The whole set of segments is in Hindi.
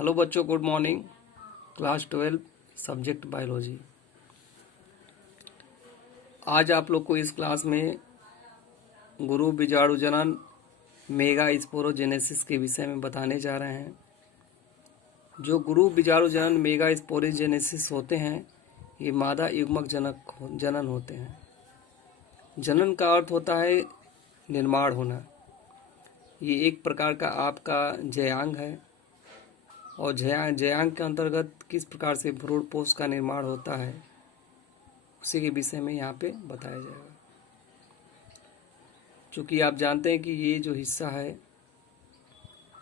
हेलो बच्चों, good morning. Class 12 subject biology. आज आप लोग को इस क्लास में गुरु बीजाणु जनन मेगा स्पोरोजेनेसिस के विषय में बताने जा रहे हैं। जो गुरु बीजाणु जनन मेगा स्पोरोजेनेसिस होते हैं, ये मादा युग्मक जनन होते हैं। जनन का अर्थ होता है निर्माण होना। ये एक प्रकार का आपका जयांग है और जयांग के अंतर्गत किस प्रकार से भ्रूण पोष का निर्माण होता है उसी के विषय में यहाँ पे बताया जाएगा। चूँकि आप जानते हैं कि ये जो हिस्सा है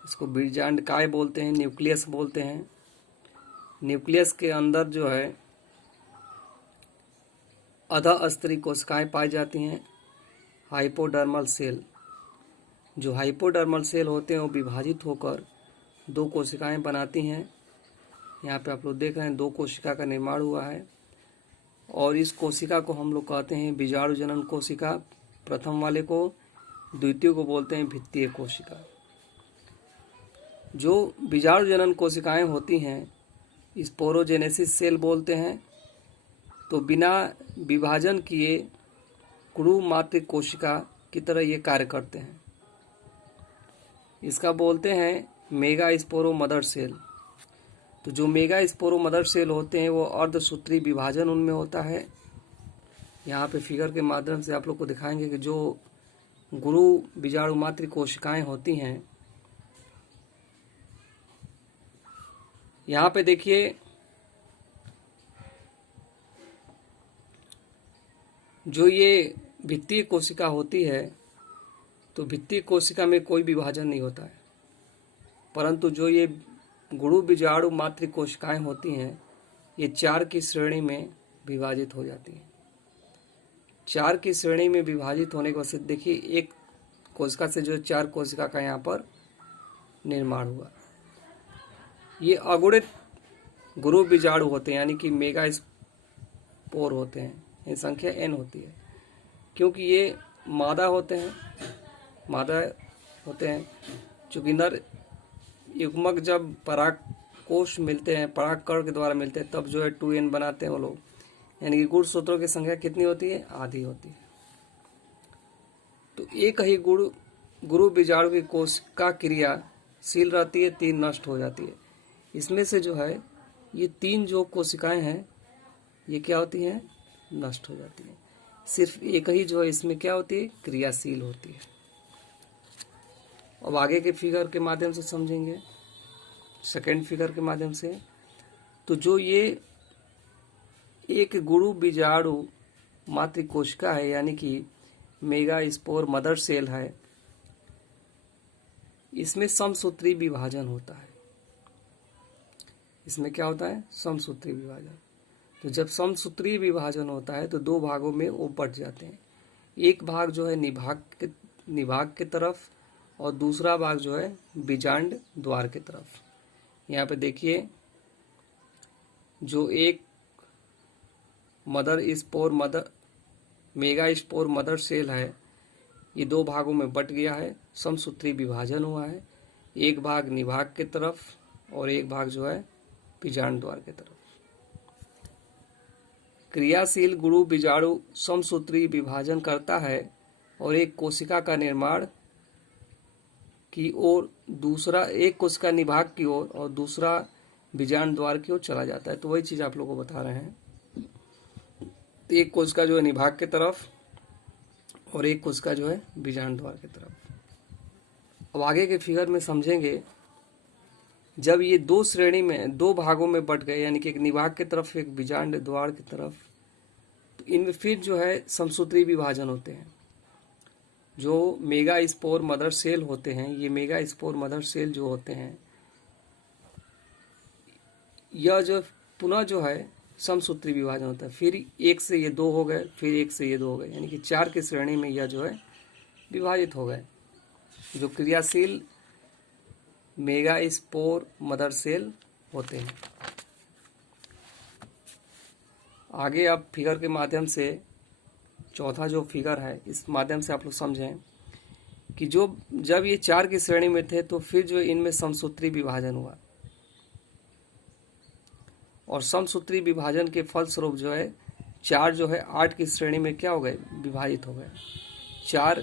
इसको बीजांड काय बोलते हैं, न्यूक्लियस बोलते हैं। न्यूक्लियस के अंदर जो है अधस्तरी कोशिकाएं पाई जाती हैं। हाइपोडर्मल सेल, जो हाइपोडर्मल सेल होते हैं वो विभाजित होकर दो कोशिकाएं बनाती हैं। यहाँ पे आप लोग देख रहे हैं दो कोशिका का निर्माण हुआ है और इस कोशिका को हम लोग कहते हैं बीजाणु जनन कोशिका, प्रथम वाले को। द्वितीय को बोलते हैं भित्तीय कोशिका। जो बीजाणु जनन कोशिकाएं होती हैं स्पोरोजेनेसिस सेल बोलते हैं। तो बिना विभाजन किए गुरु मातृ कोशिका की तरह ये कार्य करते हैं। इसका बोलते हैं मेगा स्पोरो मदर सेल। तो जो मेगा स्पोरो मदर सेल होते हैं वो अर्धसूत्री विभाजन उनमें होता है। यहाँ पे फिगर के माध्यम से आप लोग को दिखाएंगे कि जो गुरु बीजाणु मातृ कोशिकाएं होती हैं, यहाँ पे देखिए जो ये भित्तीय कोशिका होती है, तो भित्तीय कोशिका में कोई विभाजन नहीं होता है, परंतु जो ये गुरु बीजाणु मातृ कोशिकाएं होती हैं ये चार की श्रेणी में विभाजित हो जाती हैं। चार की श्रेणी में विभाजित होने के बाद देखिए एक कोशिका से जो चार कोशिका का यहाँ पर निर्माण हुआ। ये अगुणित गुरु बीजाणु होते हैं, यानी कि मेगा स्पोर होते हैं। ये संख्या n होती है क्योंकि ये मादा होते हैं। चूँकि नर युग्मक जब परागकोश मिलते हैं, परागकण के द्वारा मिलते हैं, तब जो है 2n बनाते हैं वो लोग, यानी कि गुणसूत्रों की संख्या कितनी होती है? आधी होती है। तो एक ही गुरु बीजाणु की कोशिका क्रियाशील रहती है, 3 नष्ट हो जाती है। इसमें से जो है ये 3 जो कोशिकाएं हैं ये क्या होती हैं? नष्ट हो जाती है। सिर्फ एक ही जो है इसमें क्या होती है? क्रियाशील होती है। अब आगे के फिगर के माध्यम से समझेंगे, सेकंड फिगर के माध्यम से। तो जो ये एक गुरु बीजाणु मातृ कोशिका है, यानी कि मेगा स्पोर मदर सेल है, इसमें समसूत्री विभाजन होता है। इसमें क्या होता है? समसूत्री विभाजन। तो जब समसूत्री विभाजन होता है तो दो भागों में वो बट जाते हैं। एक भाग जो है निभाग के तरफ और दूसरा भाग जो है बीजांड द्वार की तरफ। यहाँ पे देखिए जो एक मेगा स्पोर मदर सेल है, ये दो भागों में बट गया है, समसूत्री विभाजन हुआ है। एक भाग निभाग की तरफ और एक भाग जो है बीजांड द्वार की तरफ। क्रियाशील गुरु बीजाणु समसूत्री विभाजन करता है और एक कोशिका का निर्माण की ओर, दूसरा एक कोशिका निभाग की ओर और दूसरा बीजांड द्वार की ओर चला जाता है। तो वही चीज आप लोगों को बता रहे हैं। एक कोशिका जो है निभाग की तरफ और एक कोशिका जो है बीजांड द्वार की तरफ। अब आगे के फिगर में समझेंगे, जब ये दो श्रेणी में दो भागों में बट गए, यानी कि एक निभाग की तरफ एक बीजांड द्वार की तरफ, तो इनमें फिर जो है समसूत्री विभाजन होते हैं। जो मेगा स्पोर मदर सेल होते हैं, ये मेगा स्पोर मदर सेल जो होते हैं, यह जो पुनः जो है समसूत्री विभाजन होता है। फिर एक से ये दो हो गए, फिर एक से ये दो हो गए, यानी कि चार की श्रेणी में यह जो है विभाजित हो गए। जो क्रियाशील मेगा स्पोर मदर सेल होते हैं। आगे आप फिगर के माध्यम से, चौथा जो फिगर है इस माध्यम से आप लोग समझें कि जब ये चार की श्रेणी में थे तो फिर जो इनमें समसूत्री विभाजन हुआ। और समसूत्री विभाजन के फलस्वरूप जो है 4 जो है 8 की श्रेणी में क्या हो गए, विभाजित हो गए। 4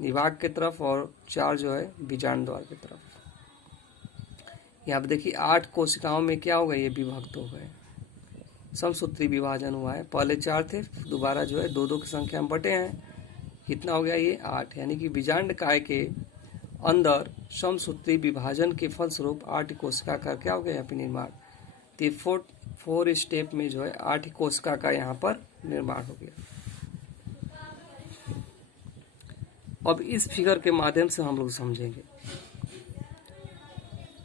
निभाग के तरफ और 4 जो है बीजांड द्वार की तरफ। यहाँ पे देखिए 8 कोशिकाओं में क्या हो गए, ये विभक्त हो गए, समसूत्री विभाजन हुआ है। पहले 4 थे, दोबारा जो है 2-2 की संख्या में बटे हैं। कितना हो गया, ये 8। यानी कि बीजांड काय के अंदर समसूत्री विभाजन के फलस्वरूप 8 कोशिका का क्या हो गया यहाँ पे निर्माण। तो 4 स्टेप में जो है 8 कोशिका का यहाँ पर निर्माण हो गया। अब इस फिगर के माध्यम से हम लोग समझेंगे।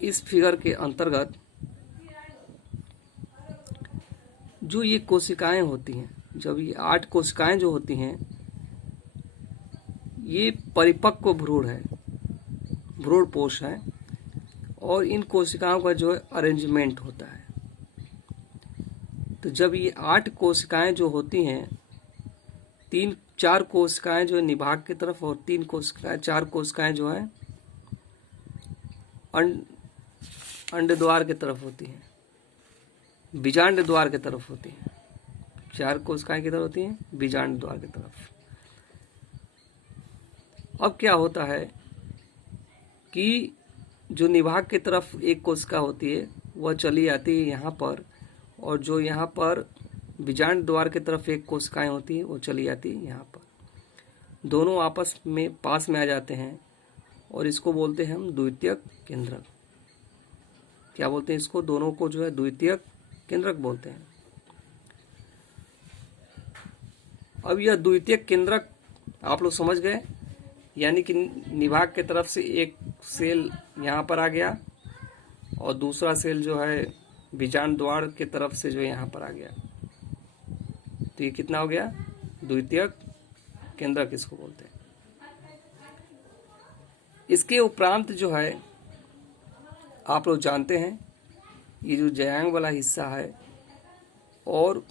इस फिगर के अंतर्गत जो ये कोशिकाएं होती हैं, जब ये 8 कोशिकाएं जो होती हैं, ये परिपक्व भ्रूण है, भ्रूण पोष है, और इन कोशिकाओं का जो है अरेंजमेंट होता है। तो जब ये 8 कोशिकाएं जो होती हैं, 4 कोशिकाएं जो है निभाग की तरफ और 4 कोशिकाएं जो है अंड द्वार की तरफ होती हैं, बीजांड द्वार की तरफ होती हैं। 4 कोशिकाएं किधर होती हैं, बीजांड द्वार की तरफ। अब क्या होता है कि जो निभाग की तरफ एक कोशिका होती है वह चली आती है यहाँ पर, और जो यहाँ पर बीजांड द्वार की तरफ एक कोशिकाएं होती है वो चली आती है यहाँ पर। दोनों आपस में पास में आ जाते हैं और इसको बोलते हैं हम द्वितीयक केंद्रक। क्या बोलते हैं इसको, दोनों को जो है द्वितीयक केंद्रक बोलते हैं। अब यह द्वितीयक केंद्रक आप लोग समझ गए, यानी कि निभाग के तरफ से एक सेल यहाँ पर आ गया और दूसरा सेल जो है बीजांड द्वार के तरफ से जो यहाँ पर आ गया। तो ये कितना हो गया, द्वितीयक केंद्रक इसको बोलते हैं। इसके उपरांत जो है आप लोग जानते हैं, ये जो जयांग वाला हिस्सा है और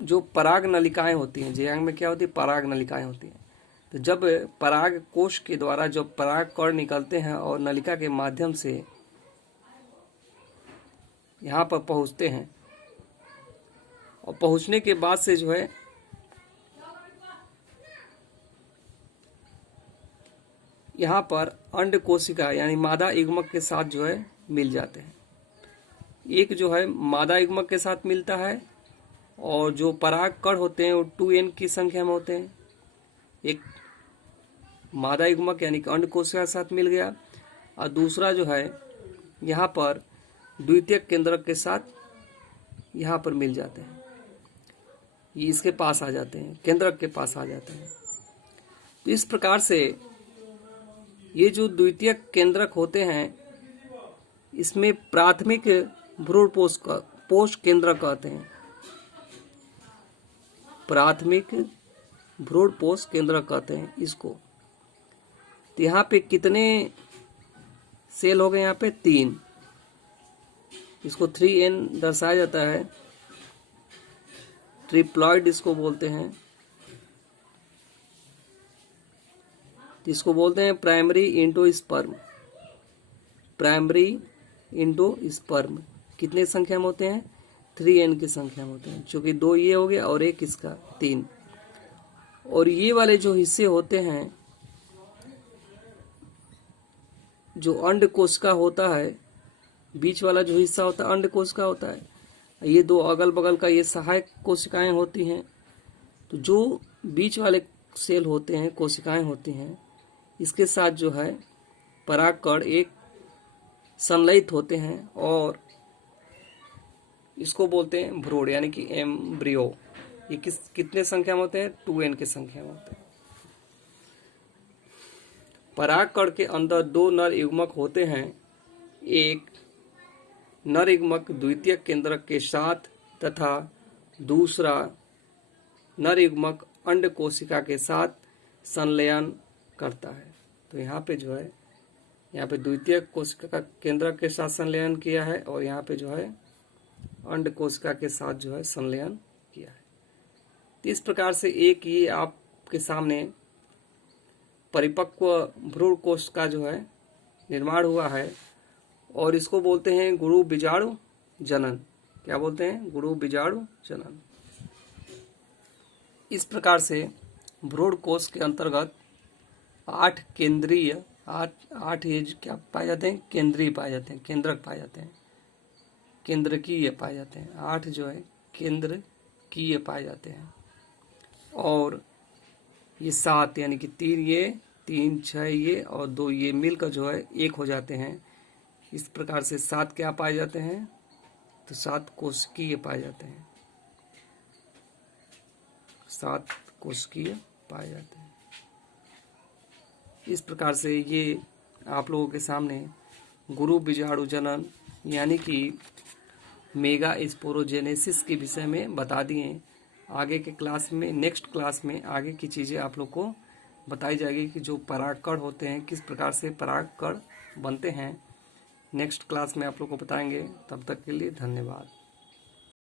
जो पराग नलिकाएं होती हैं, जयांग में क्या होती है, पराग नलिकाएं होती हैं। तो जब पराग कोश के द्वारा जब पराग कण निकलते हैं और नलिका के माध्यम से यहाँ पर पहुँचते हैं, और पहुँचने के बाद से जो है यहाँ पर अंड कोशिका यानी मादा युग्मक के साथ जो है मिल जाते हैं। एक जो है मादा युग्मक के साथ मिलता है, और जो पराग कण होते हैं वो 2n की संख्या में होते हैं। एक मादा युग्मक यानी कि अंड कोशिका के साथ मिल गया, और दूसरा जो है यहाँ पर द्वितीयक केंद्रक के साथ यहाँ पर मिल जाते हैं। ये इसके पास आ जाते हैं, केंद्रक के पास आ जाते हैं। तो इस प्रकार से ये जो द्वितीयक केंद्रक होते हैं, इसमें प्राथमिक भ्रूण पोष केंद्रक कहते हैं। प्राथमिक भ्रूण पोष केंद्रक कहते हैं इसको। तो यहाँ पे कितने सेल हो गए, यहाँ पे 3। इसको 3n दर्शाया जाता है। ट्रिप्लॉइड इसको बोलते हैं। इसको बोलते हैं प्राइमरी इंडोस्पर्म। प्राइमरी इंडोस्पर्म कितने संख्या में होते हैं, 3n की संख्या में होते हैं, क्योंकि 2 ये हो गया और एक इसका 3। और ये वाले जो हिस्से होते हैं, जो अंड कोशिका होता है, बीच वाला जो हिस्सा होता है अंड कोशिका होता है, ये 2 अगल बगल का ये सहायक कोशिकाएं होती हैं। तो जो बीच वाले सेल होते हैं, कोशिकाएं होती हैं, इसके साथ जो है परागकण एक संलयित होते हैं और इसको बोलते हैं भ्रूण यानी कि एम्ब्रियो। ये कितने संख्या में होते हैं, 2n की संख्या में होते हैं। परागकण के अंदर 2 नर युग्मक होते हैं। एक नर युग्मक द्वितीयक केंद्रक के साथ तथा दूसरा नर युग्मक अंड कोशिका के साथ संलयन करता है। तो यहाँ पे जो है, यहाँ पे द्वितीयक कोशिका का केंद्रक के साथ संलयन किया है और यहाँ पे जो है अंड कोशिका के साथ जो है संलयन किया है। तो इस प्रकार से एक ये आपके सामने परिपक्व भ्रूण कोश का जो है निर्माण हुआ है, और इसको बोलते हैं गुरु बीजाणु जनन। क्या बोलते हैं, गुरु बीजाणु जनन। इस प्रकार से भ्रूण कोश के अंतर्गत 8 केंद्रीय, आठ ये क्या पाए जाते हैं, केंद्रीय पाए जाते हैं, केंद्रक पाए जाते हैं, केंद्रकीय पाए जाते हैं। 8 जो है केंद्रकीय पाए जाते हैं। और ये 7 यानी कि 3 ये, 3 6 ये और 2 ये मिलकर जो है 1 हो जाते हैं। इस प्रकार से 7 क्या पाए जाते हैं, तो 7 कोशिकीय पाए जाते हैं, 7 कोशिकीय पाए जाते हैं। इस प्रकार से ये आप लोगों के सामने गुरु बीजाणु जनन यानी कि मेगा स्पोरोजेनेसिस के विषय में बता दिए। आगे के क्लास में, नेक्स्ट क्लास में आगे की चीज़ें आप लोग को बताई जाएगी कि जो परागकण होते हैं किस प्रकार से परागकण बनते हैं। नेक्स्ट क्लास में आप लोग को बताएंगे। तब तक के लिए धन्यवाद।